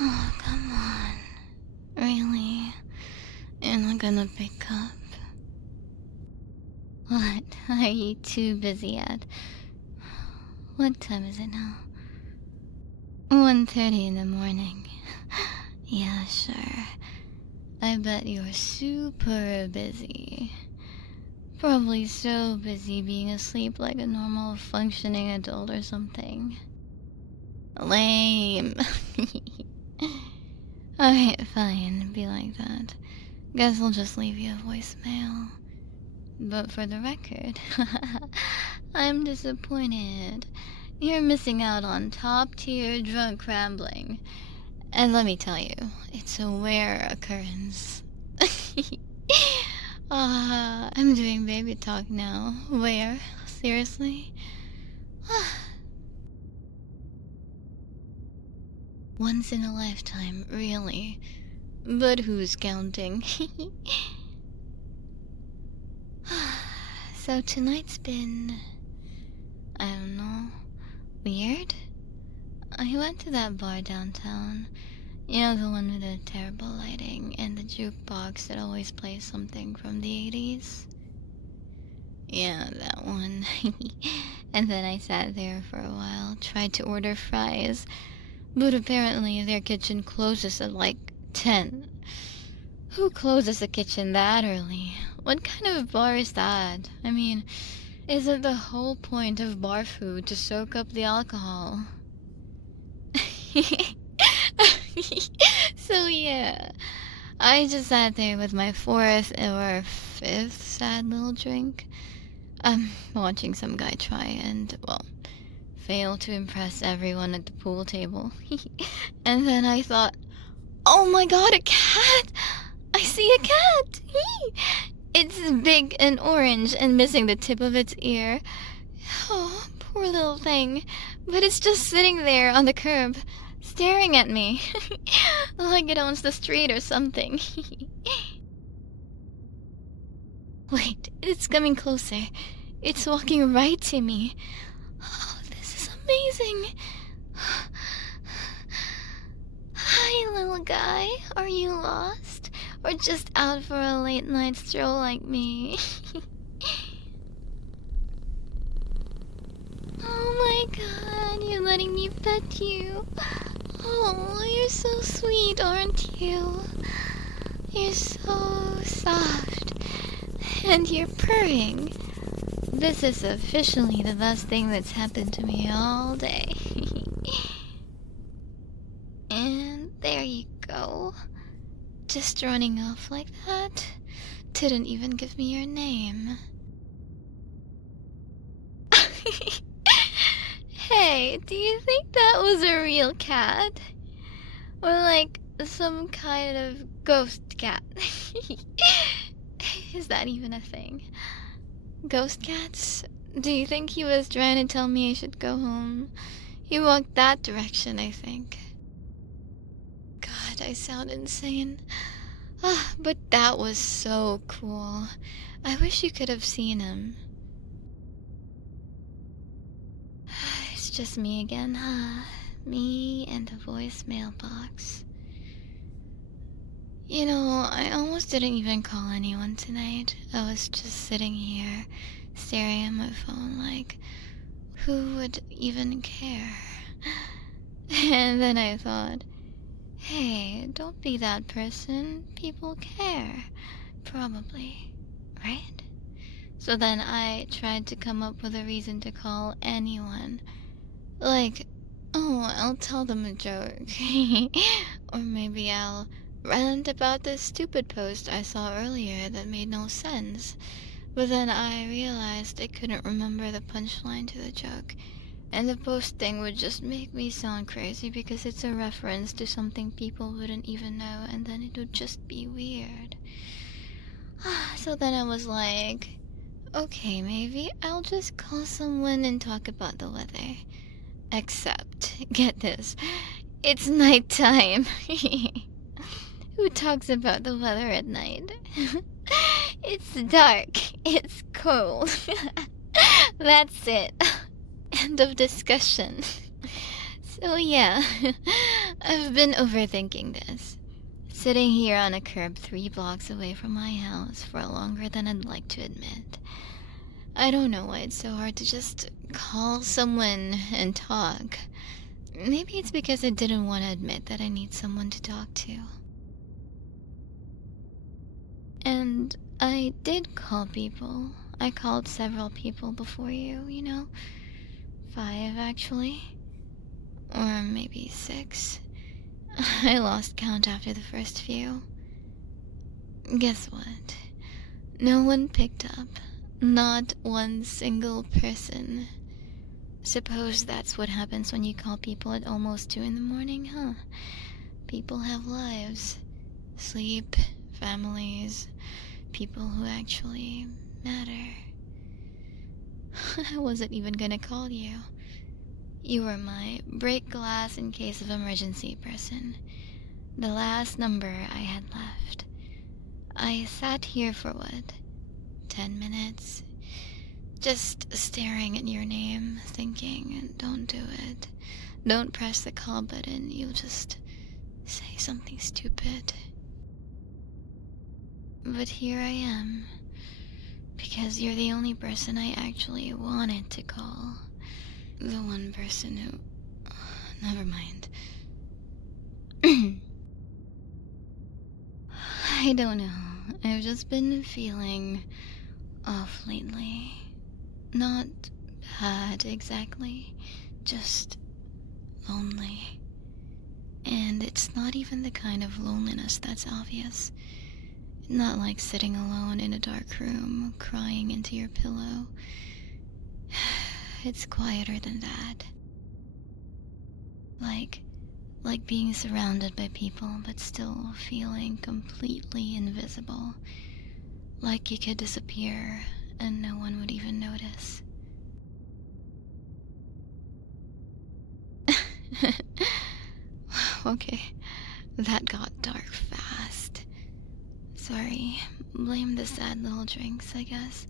Oh, come on. Really? You're not gonna pick up? What? Are you too busy yet? What time is it now? 1:30 in the morning. Yeah, sure. I bet you're super busy. Probably so busy being asleep like a normal functioning adult or something. Lame. Alright, fine. Be like that. Guess I'll just leave you a voicemail. But for the record, I'm disappointed. You're missing out on top-tier drunk rambling. And let me tell you, it's a rare occurrence. I'm doing baby talk now. Where? Seriously? Once in a lifetime, really. But who's counting? So tonight's been, I don't know, weird? I went to that bar downtown. You know, the one with the terrible lighting and the jukebox that always plays something from the 80s? Yeah, that one. And then I sat there for a while, tried to order fries, but apparently their kitchen closes at like 10. Who closes a kitchen that early? What kind of bar is that? I mean, isn't the whole point of bar food to soak up the alcohol? So yeah, I just sat there with my 4th or 5th sad little drink. Watching some guy try and, well, fail to impress everyone at the pool table. And then I thought, oh my god, a cat! I see a cat! It's big and orange and missing the tip of its ear. Oh, poor little thing. But it's just sitting there on the curb, staring at me. Like it owns the street or something. Wait, it's coming closer. It's walking right to me. Oh, this is amazing. Hi, little guy. Are you lost? Or just out for a late night stroll like me? Oh my god, you're letting me pet you. Oh, you're so sweet, aren't you? You're so soft. And you're purring. This is officially the best thing that's happened to me all day. And there you go. Just running off like that. Didn't even give me your name. Hey, do you think that was a real cat? Or like some kind of ghost cat? Is that even a thing? Ghost cats? Do you think he was trying to tell me I should go home? He walked that direction, I think. God, I sound insane. But that was so cool. I wish you could have seen him. It's just me again, huh? Me and the voicemail box. You know, I almost didn't even call anyone tonight. I was just sitting here, staring at my phone like, who would even care? And then I thought, hey, don't be that person. People care. Probably. Right? So then I tried to come up with a reason to call anyone. Like, oh, I'll tell them a joke. Or maybe I'll rant about this stupid post I saw earlier that made no sense. But then I realized I couldn't remember the punchline to the joke. And the post thing would just make me sound crazy because it's a reference to something people wouldn't even know, and then it would just be weird. So then I was like, okay, maybe I'll just call someone and talk about the weather. Except, get this, it's nighttime. Who talks about the weather at night? It's dark. It's cold. That's it. End of discussion. So yeah, I've been overthinking this. Sitting here on a curb 3 blocks away from my house for longer than I'd like to admit. I don't know why it's so hard to just call someone and talk. Maybe it's because I didn't want to admit that I need someone to talk to. And I did call people. I called several people before you, 5 actually. Or maybe 6. I lost count after the first few. Guess what? No one picked up. Not one single person. Suppose that's what happens when you call people at almost 2 in the morning, huh? People have lives. Sleep, families, people who actually matter. I wasn't even gonna call you. You were my break glass in case of emergency person. The last number I had left. I sat here for 10 minutes? Just staring at your name, thinking, don't do it. Don't press the call button, you'll just say something stupid. But here I am, because you're the only person I actually wanted to call. The one person who... Never mind. I don't know. I've just been feeling off lately. Not bad exactly, just lonely. And it's not even the kind of loneliness that's obvious. Not like sitting alone in a dark room, crying into your pillow. It's quieter than that. Like being surrounded by people but still feeling completely invisible. Like you could disappear and no one would even notice. Okay, that got dark fast. Sorry, blame the sad little drinks, I guess.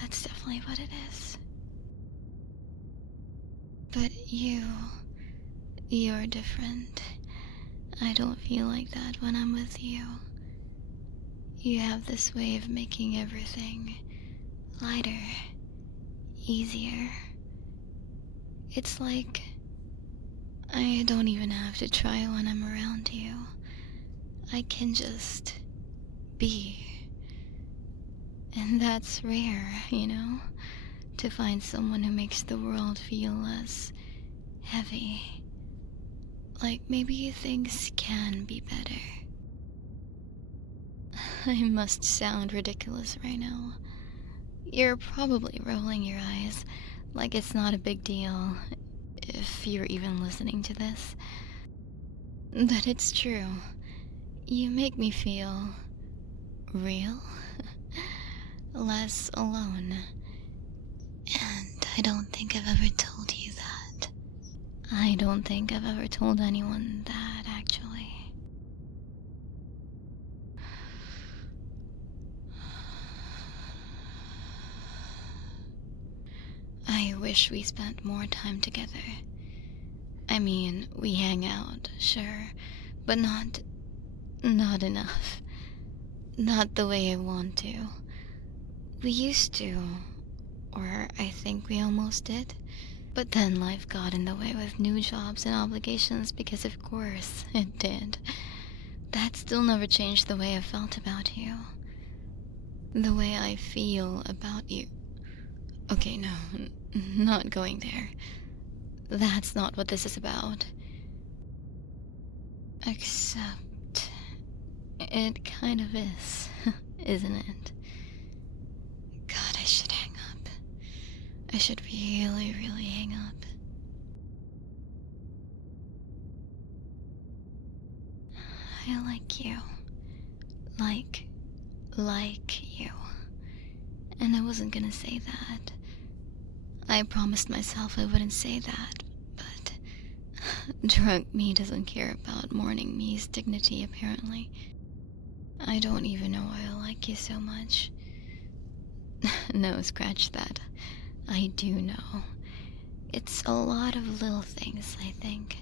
That's definitely what it is. But you're different. I don't feel like that when I'm with you. You have this way of making everything lighter, easier. It's like I don't even have to try when I'm around you. I can just be. And that's rare, to find someone who makes the world feel less heavy. Like maybe things can be better. I must sound ridiculous right now. You're probably rolling your eyes like it's not a big deal, if you're even listening to this. But it's true. You make me feel real, less alone. And I don't think I've ever told you that. I don't think I've ever told anyone that, actually. I wish we spent more time together. I mean, we hang out, sure, but not enough. Not the way I want to. We used to, or I think we almost did. But then life got in the way with new jobs and obligations because of course it did. That still never changed the way I felt about you. The way I feel about you. Okay, no, not going there. That's not what this is about. Except it kind of is, isn't it? God, I should hang up. I should really, really hang up. I like you. Like you. And I wasn't gonna say that. I promised myself I wouldn't say that, but drunk me doesn't care about morning me's dignity, apparently. I don't even know why I like you so much. No, scratch that. I do know. It's a lot of little things, I think.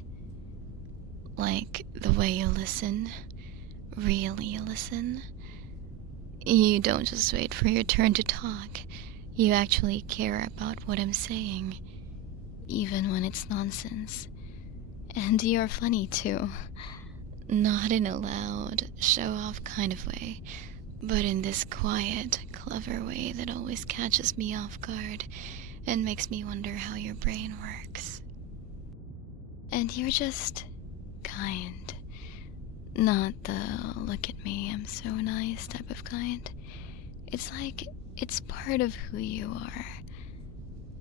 Like the way you listen. Really listen. You don't just wait for your turn to talk. You actually care about what I'm saying, even when it's nonsense. And you're funny too. Not in a loud, show-off kind of way, but in this quiet, clever way that always catches me off guard and makes me wonder how your brain works. And you're just kind. Not the look at me, I'm so nice type of kind. It's like it's part of who you are.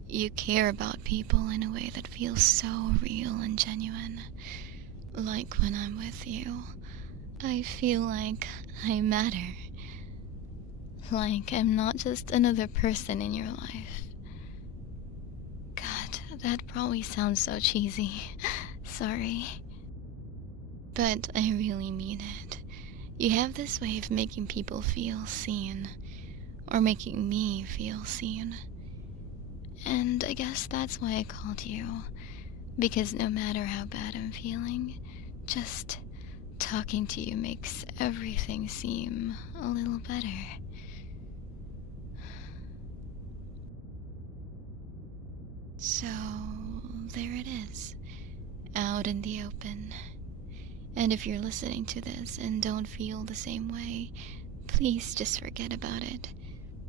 You care about people in a way that feels so real and genuine. Like when I'm with you, I feel like I matter. Like I'm not just another person in your life. God, that probably sounds so cheesy. Sorry. But I really mean it. You have this way of making people feel seen. Or making me feel seen. And I guess that's why I called you. Because no matter how bad I'm feeling, just talking to you makes everything seem a little better. So, there it is. Out in the open. And if you're listening to this and don't feel the same way, please just forget about it.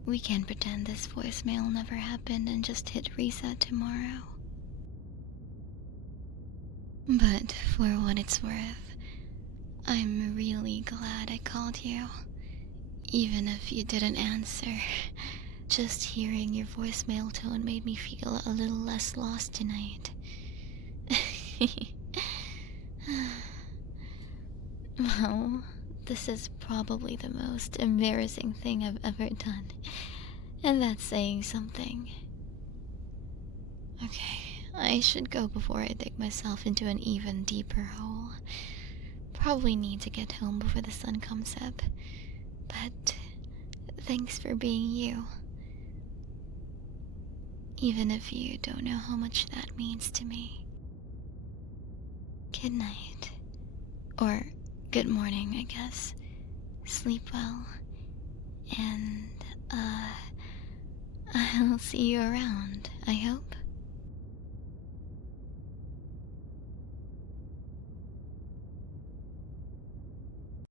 We can pretend this voicemail never happened and just hit reset tomorrow. But for what it's worth, I'm really glad I called you. Even if you didn't answer, just hearing your voicemail tone made me feel a little less lost tonight. Well, this is probably the most embarrassing thing I've ever done. And that's saying something. Okay, I should go before I dig myself into an even deeper hole. Probably need to get home before the sun comes up. But thanks for being you. Even if you don't know how much that means to me. Good night. Or good morning, I guess. Sleep well. And, I'll see you around, I hope.